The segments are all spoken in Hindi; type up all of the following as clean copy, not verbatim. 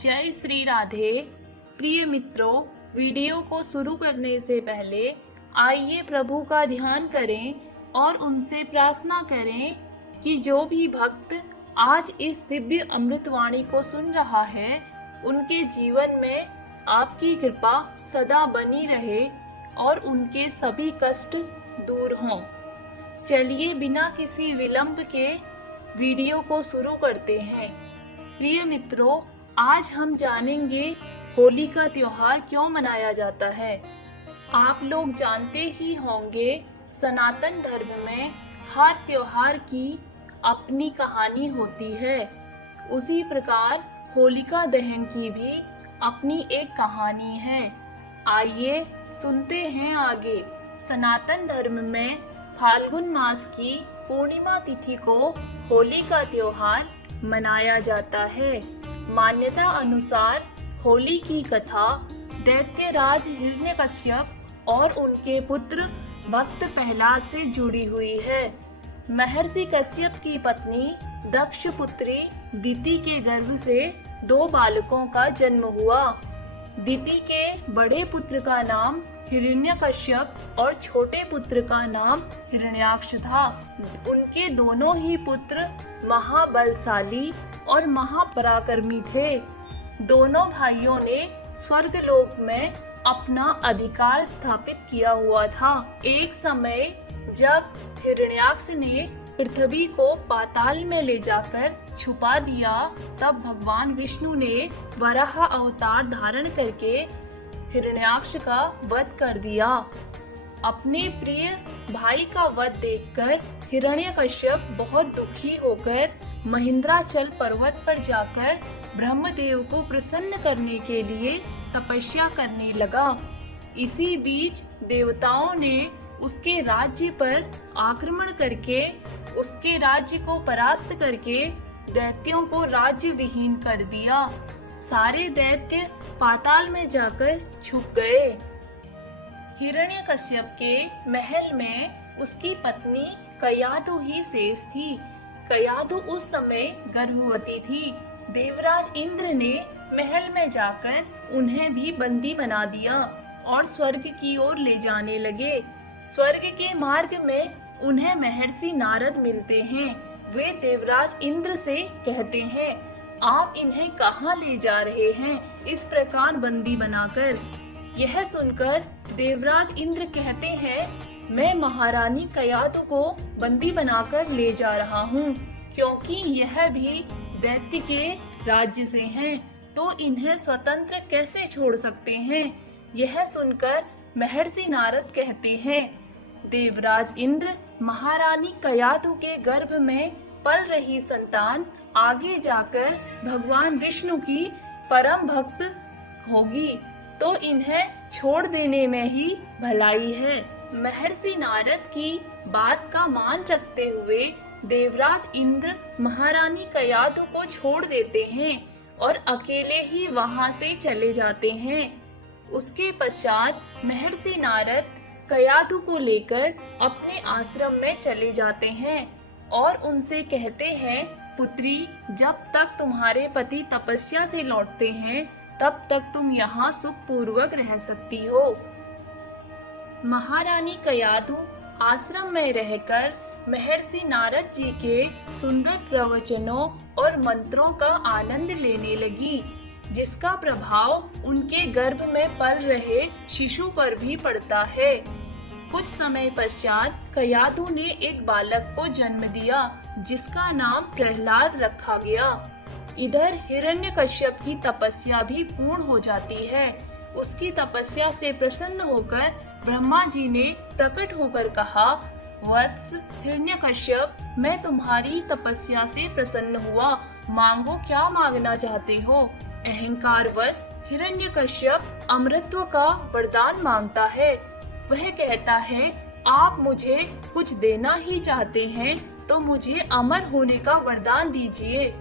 जय श्री राधे। प्रिय मित्रों, वीडियो को शुरू करने से पहले आइए प्रभु का ध्यान करें और उनसे प्रार्थना करें कि जो भी भक्त आज इस दिव्य अमृतवाणी को सुन रहा है उनके जीवन में आपकी कृपा सदा बनी रहे और उनके सभी कष्ट दूर हों। चलिए बिना किसी विलंब के वीडियो को शुरू करते हैं। प्रिय मित्रों, आज हम जानेंगे होली का त्योहार क्यों मनाया जाता है। आप लोग जानते ही होंगे, सनातन धर्म में हर त्योहार की अपनी कहानी होती है। उसी प्रकार होलिका दहन की भी अपनी एक कहानी है। आइए सुनते हैं आगे। सनातन धर्म में फाल्गुन मास की पूर्णिमा तिथि को होली का त्योहार मनाया जाता है। मान्यता अनुसार होली की कथा दैत्यराज हिरण्यकश्यप और उनके पुत्र भक्त प्रहलाद से जुड़ी हुई है। महर्षि कश्यप की पत्नी दक्ष पुत्री दिति के गर्भ से 2 बालकों का जन्म हुआ। दिति के बड़े पुत्र का नाम हिरण्यकश्यप और छोटे पुत्र का नाम हिरण्याक्ष था। उनके दोनों ही पुत्र महाबलशाली और महापराक्रमी थे। दोनों भाइयों ने स्वर्गलोक में अपना अधिकार स्थापित किया हुआ था। एक समय जब हिरण्याक्ष ने पृथ्वी को पाताल में ले जाकर छुपा दिया, तब भगवान विष्णु ने वराह अवतार धारण करके हिरण्याक्ष का वध कर दिया। अपने प्रिय भाई का वध देखकर हिरण्यकश्यप बहुत दुखी होकर महेंद्राचल पर्वत पर जाकर ब्रह्मदेव को प्रसन्न करने के लिए तपस्या करने लगा। इसी बीच देवताओं ने उसके राज्य पर आक्रमण करके उसके राज्य को परास्त करके दैत्यों को राज्य विहीन कर दिया। सारे दैत्य पाताल में जाकर छुप गए। हिरण्यकश्यप के महल में उसकी पत्नी कयाधु ही शेष थी। कयाधु उस समय गर्भवती थी। देवराज इंद्र ने महल में जाकर उन्हें भी बंदी बना दिया और स्वर्ग की ओर ले जाने लगे। स्वर्ग के मार्ग में उन्हें महर्षि नारद मिलते हैं। वे देवराज इंद्र से कहते हैं, आप इन्हें कहाँ ले जा रहे हैं इस प्रकार बंदी बनाकर। यह सुनकर देवराज इंद्र कहते हैं, मैं महारानी कयाधु को बंदी बनाकर ले जा रहा हूँ, क्योंकि यह भी दैत्य के राज्य से हैं, तो इन्हें स्वतंत्र कैसे छोड़ सकते हैं। यह सुनकर महर्षि नारद कहते हैं, देवराज इंद्र, महारानी कयाधु के गर्भ में पल रही संतान आगे जाकर भगवान विष्णु की परम भक्त होगी, तो इन्हें छोड़ देने में ही भलाई है। महर्षि नारद की बात का मान रखते हुए देवराज इंद्र महारानी कयाधु को छोड़ देते हैं और अकेले ही वहां से चले जाते हैं। उसके पश्चात महर्षि नारद कयाधु को लेकर अपने आश्रम में चले जाते हैं और उनसे कहते हैं, पुत्री, जब तक तुम्हारे पति तपस्या से लौटते हैं तब तक तुम यहाँ सुख पूर्वक रह सकती हो। महारानी कयाधु आश्रम में रहकर महर्षि नारद जी के सुंदर प्रवचनों और मंत्रों का आनंद लेने लगी, जिसका प्रभाव उनके गर्भ में पल रहे शिशु पर भी पड़ता है। कुछ समय पश्चात कयाधु ने एक बालक को जन्म दिया, जिसका नाम प्रहलाद रखा गया। इधर हिरण्यकश्यप की तपस्या भी पूर्ण हो जाती है। उसकी तपस्या से प्रसन्न होकर ब्रह्मा जी ने प्रकट होकर कहा, वत्स हिरण्यकश्यप, मैं तुम्हारी तपस्या से प्रसन्न हुआ, मांगो क्या मांगना चाहते हो। अहंकारवश हिरण्यकश्यप अमृतत्व का वरदान मांगता है। वह कहता है, आप मुझे कुछ देना ही चाहते हैं तो मुझे अमर होने का वरदान दीजिए।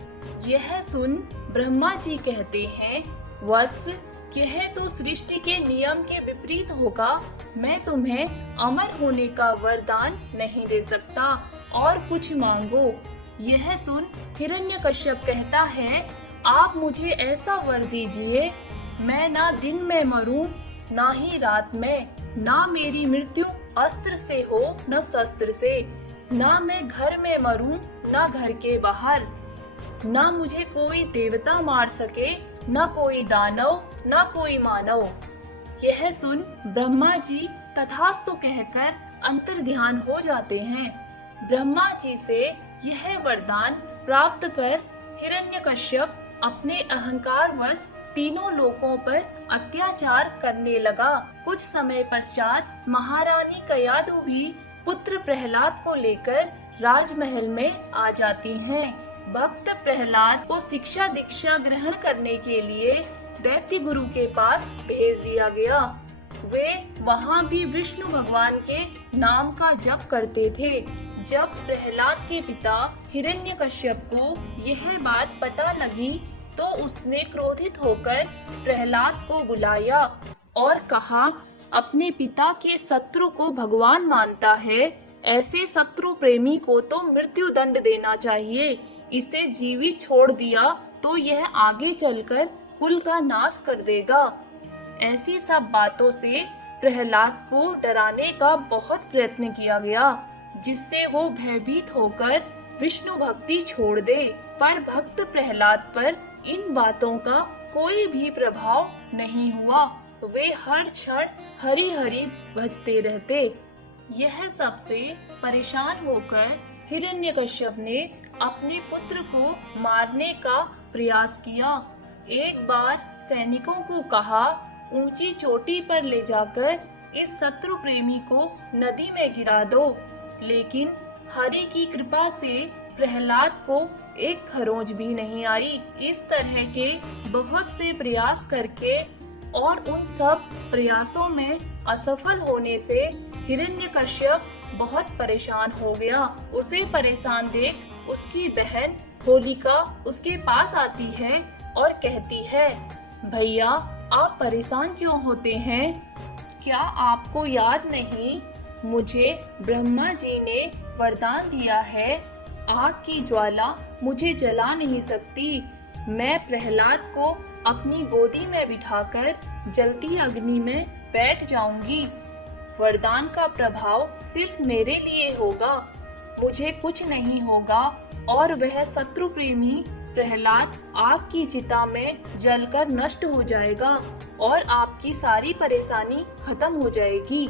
यह सुन ब्रह्मा जी कहते हैं, वत्स, यह तो सृष्टि के नियम के विपरीत होगा। मैं तुम्हें अमर होने का वरदान नहीं दे सकता, और कुछ मांगो। यह सुन हिरण्यकश्यप कहता है, आप मुझे ऐसा वर दीजिए, मैं ना दिन में मरूं ना ही रात में, ना मेरी मृत्यु अस्त्र से हो न शस्त्र से, ना मैं घर में मरूं ना घर के बाहर, ना मुझे कोई देवता मार सके, ना कोई दानव ना कोई मानव। यह सुन ब्रह्मा जी तथास्तु कहकर अंतर्ध्यान हो जाते हैं। ब्रह्मा जी से यह वरदान प्राप्त कर हिरण्यकश्यप अपने अहंकार वश तीनों लोकों पर अत्याचार करने लगा। कुछ समय पश्चात महारानी कयाधु भी पुत्र प्रहलाद को लेकर राजमहल में आ जाती हैं। भक्त प्रहलाद को शिक्षा दीक्षा ग्रहण करने के लिए दैत्य गुरु के पास भेज दिया गया। वे वहाँ भी विष्णु भगवान के नाम का जप करते थे। जब प्रहलाद के पिता हिरण्यकश्यप को यह बात पता लगी तो उसने क्रोधित होकर प्रहलाद को बुलाया और कहा, अपने पिता के शत्रु को भगवान मानता है, ऐसे शत्रु प्रेमी को तो मृत्यु दंड देना चाहिए। इसे जीवित छोड़ दिया तो यह आगे चलकर कुल का नाश कर देगा। ऐसी सब बातों से प्रहलाद को डराने का बहुत प्रयत्न किया गया, जिससे वो भयभीत होकर विष्णु भक्ति छोड़ दे। पर भक्त प्रहलाद पर इन बातों का कोई भी प्रभाव नहीं हुआ। वे हर क्षण हरि हरि भजते रहते। यह सबसे परेशान होकर हिरण्यकश्यप ने अपने पुत्र को मारने का प्रयास किया। एक बार सैनिकों को कहा, ऊंची चोटी पर ले जाकर इस शत्रु प्रेमी को नदी में गिरा दो। लेकिन हरि की कृपा से प्रहलाद को एक खरोंच भी नहीं आई। इस तरह के बहुत से प्रयास करके और उन सब प्रयासों में असफल होने से हिरण्यकश्यप बहुत परेशान हो गया। उसे परेशान देख उसकी बहन होलिका उसके पास आती है और कहती है, भैया आप परेशान क्यों होते हैं? क्या आपको याद नहीं, मुझे ब्रह्मा जी ने वरदान दिया है, आग की ज्वाला मुझे जला नहीं सकती। मैं प्रहलाद को अपनी गोदी में बिठाकर जलती अग्नि में बैठ जाऊंगी। वरदान का प्रभाव सिर्फ मेरे लिए होगा, मुझे कुछ नहीं होगा और वह शत्रु प्रेमी प्रहलाद आग की चिता में जलकर नष्ट हो जाएगा और आपकी सारी परेशानी खत्म हो जाएगी।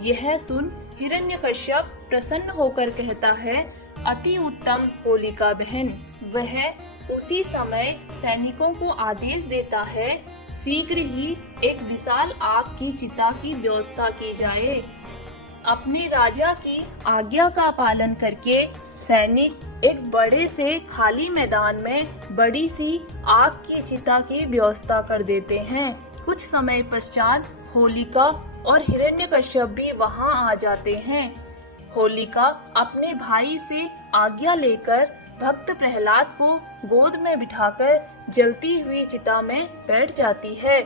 यह सुन हिरण्यकश्यप प्रसन्न होकर कहता है, अति उत्तम होलिका बहन। वह उसी समय सैनिकों को आदेश देता है, शीघ्र ही एक विशाल आग की चिता की व्यवस्था की जाए। अपने राजा की आज्ञा का पालन करके सैनिक एक बड़े से खाली मैदान में बड़ी सी आग की चिता की व्यवस्था कर देते हैं। कुछ समय पश्चात होलिका और हिरण्यकश्यप भी वहां आ जाते हैं। होलिका अपने भाई से आज्ञा लेकर भक्त प्रहलाद को गोद में बिठाकर जलती हुई चिता में बैठ जाती है।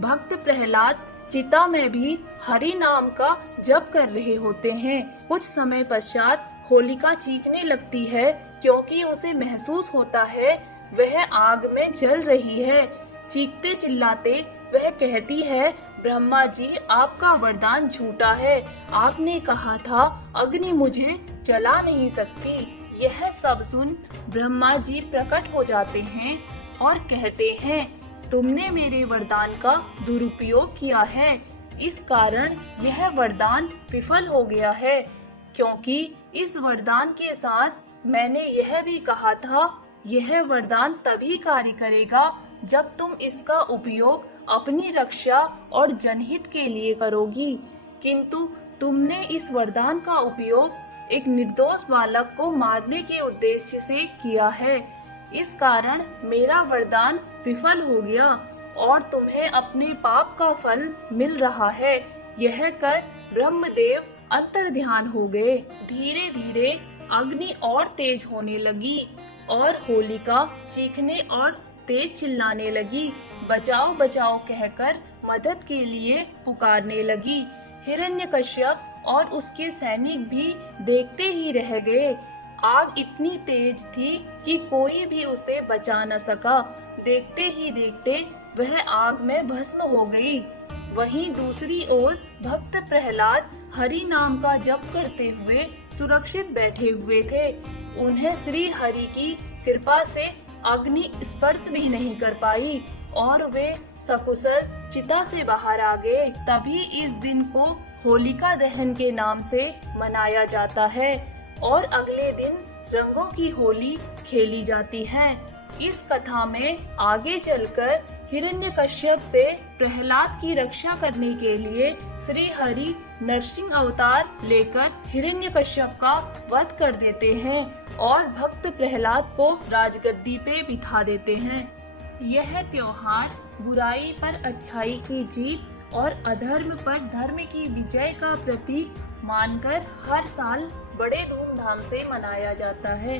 भक्त प्रहलाद चिता में भी हरि नाम का जप कर रहे होते हैं। कुछ समय पश्चात होलिका चीखने लगती है क्योंकि उसे महसूस होता है वह आग में जल रही है। चीखते चिल्लाते वह कहती है, ब्रह्मा जी आपका वरदान झूठा है, आपने कहा था अग्नि मुझे जला नहीं सकती। यह सब सुन ब्रह्मा जी प्रकट हो जाते हैं और कहते हैं, तुमने मेरे वरदान का दुरुपयोग किया है, इस कारण यह वरदान विफल हो गया है। क्योंकि इस वरदान के साथ मैंने यह भी कहा था, यह वरदान तभी कार्य करेगा जब तुम इसका उपयोग अपनी रक्षा और जनहित के लिए करोगी, किंतु तुमने इस वरदान का उपयोग एक निर्दोष बालक को मारने के उद्देश्य से किया है। इस कारण मेरा वरदान विफल हो गया और तुम्हें अपने पाप का फल मिल रहा है। यह कर ब्रह्मदेव अंतर्ध्यान हो गए। धीरे धीरे अग्नि और तेज होने लगी और होलिका चीखने और तेज चिल्लाने लगी। बचाओ बचाओ कहकर मदद के लिए पुकारने लगी। हिरण्यकश्यप और उसके सैनिक भी देखते ही रह गए। आग इतनी तेज थी कि कोई भी उसे बचा न सका। देखते ही देखते वह आग में भस्म हो गई। वहीं दूसरी ओर भक्त प्रहलाद हरि नाम का जप करते हुए सुरक्षित बैठे हुए थे। उन्हें श्री हरि की कृपा से अग्नि स्पर्श भी नहीं कर पाई और वे सकुशल चिता से बाहर आ गए। तभी इस दिन को होलिका दहन के नाम से मनाया जाता है और अगले दिन रंगों की होली खेली जाती है। इस कथा में आगे चलकर हिरण्यकश्यप से प्रहलाद की रक्षा करने के लिए श्री हरि नरसिंह अवतार लेकर हिरण्यकश्यप का वध कर देते हैं और भक्त प्रहलाद को राजगद्दी पे बिठा देते हैं। यह त्योहार बुराई पर अच्छाई की जीत और अधर्म पर धर्म की विजय का प्रतीक मानकर हर साल बड़े धूमधाम से मनाया जाता है।